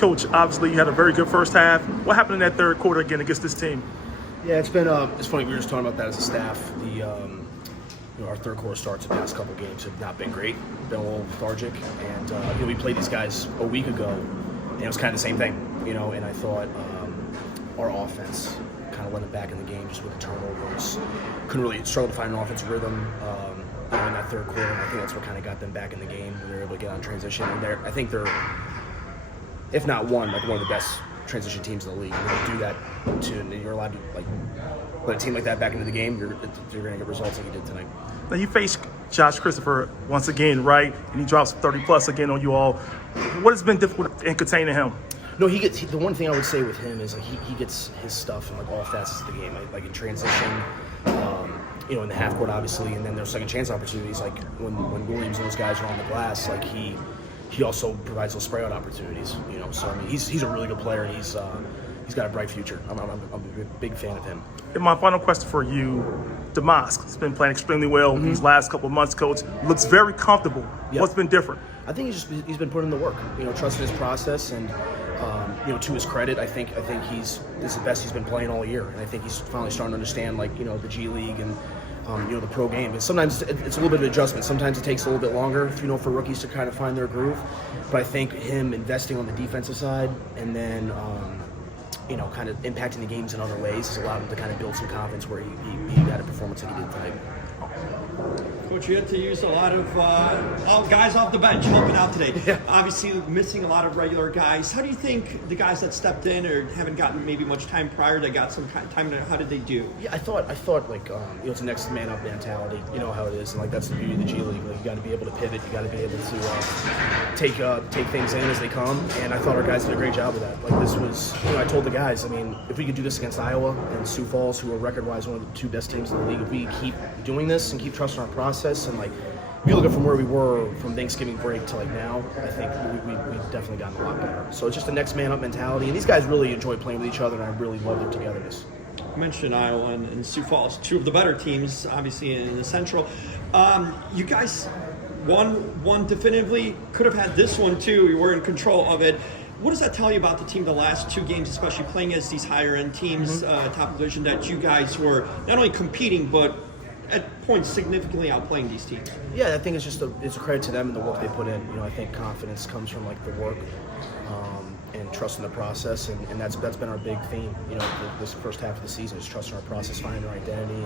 Coach, obviously you had a very good first half. What happened in that third quarter again against this team? Yeah, it's been it's funny. We were just talking about that as a staff. Our third quarter starts the past couple games have not been great. Been a little lethargic, and we played these guys a week ago, and it was kind of the same thing. And I thought our offense kind of let it back in the game just with the turnovers. Couldn't really struggle to find an offensive rhythm. In that third quarter, and I think that's what kind of got them back in the game. We were able to get on transition, and I think they're, if not one of the best transition teams in the league. When you do that, you're allowed to let a team like that back into the game. You're going to get results like you did tonight. Now you face Josh Christopher once again, right? And he drops 30 plus again on you all. What has been difficult in containing him? No, the one thing I would say with him is he gets his stuff in all facets of the game, like in transition. In the half court, obviously, and then there's second chance opportunities, like when Williams and those guys are on the glass, like he also provides those spray out opportunities. So I mean, he's a really good player, and he's got a bright future. I'm a big fan of him. And my final question for you, Domask has been playing extremely well these last couple of months. Coach looks very comfortable. Yep. What's been different? I think he's been putting in the work. Trusting his process, and to his credit, I think this is the best he's been playing all year, and I think he's finally starting to understand the G League and the pro game. And sometimes it's a little bit of adjustment. Sometimes it takes a little bit longer, for rookies to kind of find their groove. But I think him investing on the defensive side and then kind of impacting the games in other ways has allowed him to kind of build some confidence where he had a performance like he did tonight. Coach, you had to use a lot of guys off the bench helping out today. Yeah. Obviously, missing a lot of regular guys. How do you think the guys that stepped in or haven't gotten maybe much time prior, they got some time? How did they do? Yeah, I thought it's a next man up mentality. You know how it is, and that's the beauty of the G League. You got to be able to pivot. You got to be able to take things in as they come. And I thought our guys did a great job of that. This was, I told the guys, if we could do this against Iowa and Sioux Falls, who are record-wise one of the two best teams in the league, if we keep doing this and keep trusting our process, and if you look at from where we were from Thanksgiving break to now, I think we've definitely gotten a lot better. So it's just a next man up mentality, and these guys really enjoy playing with each other, and I really love their togetherness. You mentioned Iowa and Sioux Falls, two of the better teams, obviously in the Central. You guys won definitively. Could have had this one too. You were in control of it. What does that tell you about the team the last two games, especially playing as these higher end teams, top division, that you guys were not only competing but at points significantly outplaying these teams? Yeah, I think it's a credit to them and the work they put in. I think confidence comes from the work and trusting the process, and that's been our big theme. This first half of the season is trusting our process, finding our identity,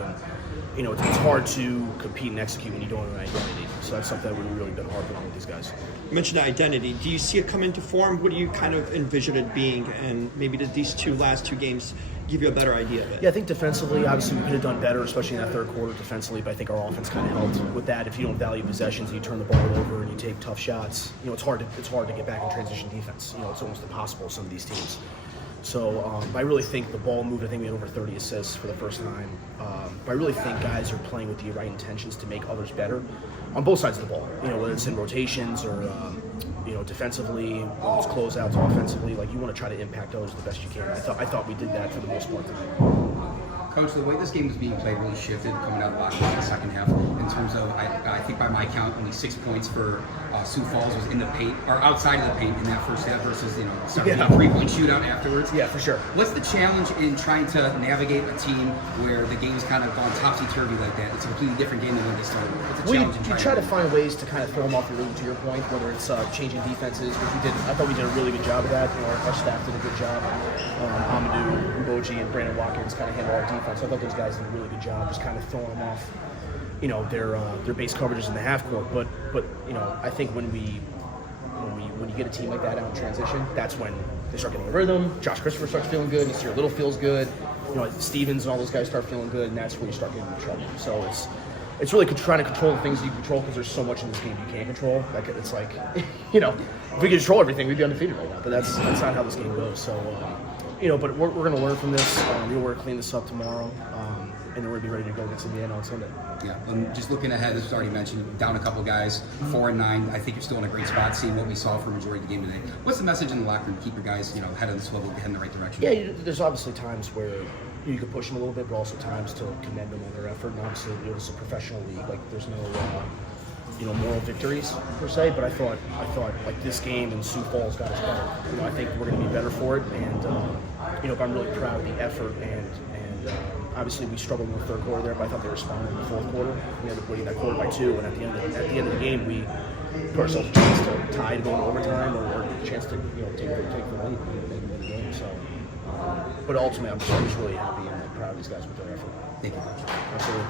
and it's hard to compete and execute when you don't have an identity. So that's something that we've really been harping on with these guys. You mentioned identity. Do you see it come into form? What do you kind of envision it being? And maybe did these last two games give you a better idea of it? Yeah, I think defensively, obviously, we could have done better, especially in that third quarter defensively, but I think our offense kind of helped with that. If you don't value possessions and you turn the ball over and you take tough shots, it's hard to get back in transition defense. It's almost impossible with some of these teams. So I really think the ball moved. I think we had over 30 assists for the first time. But I really think guys are playing with the right intentions to make others better on both sides of the ball. Whether it's in rotations or defensively, whether it's closeouts, offensively. You want to try to impact others the best you can. I thought we did that for the most part tonight. Coach, the way this game was being played really shifted coming out of Boston in the second half. In terms of, I think by my count, only 6 points for Sioux Falls was in the paint or outside of the paint in that first half versus 3-point shootout afterwards. Yeah, for sure. What's the challenge in trying to navigate a team where the game's kind of gone topsy-turvy like that? It's a completely different game than when they started. What's the challenge in you try to find ways to kind of throw them off the rhythm, to your point, whether it's changing defenses, which we did. I thought we did a really good job of that. Our staff did a good job. Amadou, Mboji, and Brandon Watkins kind of handled our defense. I thought those guys did a really good job, just kind of throwing them off, their base coverages in the half court. But I think when you get a team like that out in transition, that's when they start getting a rhythm. Josh Christopher starts feeling good. Nasir Little feels good. Stevens and all those guys start feeling good, and that's where you start getting in trouble. So it's really trying to control the things you control, because there's so much in this game you can't control. It's if we could control everything, we'd be undefeated right now. But that's not how this game goes. So. But we're going to learn from this. We're going to clean this up tomorrow, and then we're going to be ready to go against Indiana on Sunday. Yeah, just looking ahead, this was already mentioned, down a couple guys, 4-9. I think you're still in a great spot, seeing what we saw for the majority of the game today. What's the message in the locker room to keep your guys, head of the swivel, head in the right direction? Yeah, there's obviously times where you could push them a little bit, but also times to commend them on their effort. And obviously, it's a professional league. There's no moral victories per se, but I thought like this game and Sioux Falls got us better. I think we're going to be better for it, and I'm really proud of the effort and obviously we struggled in the third quarter there, but I thought they responded in the fourth quarter. We ended up winning that quarter by 2, and at the end of the game we put ourselves a chance to tie to go into overtime or a chance to take the lead in the game. So, but ultimately I'm just really happy and proud of these guys with their effort. Thank you, Coach. Absolutely.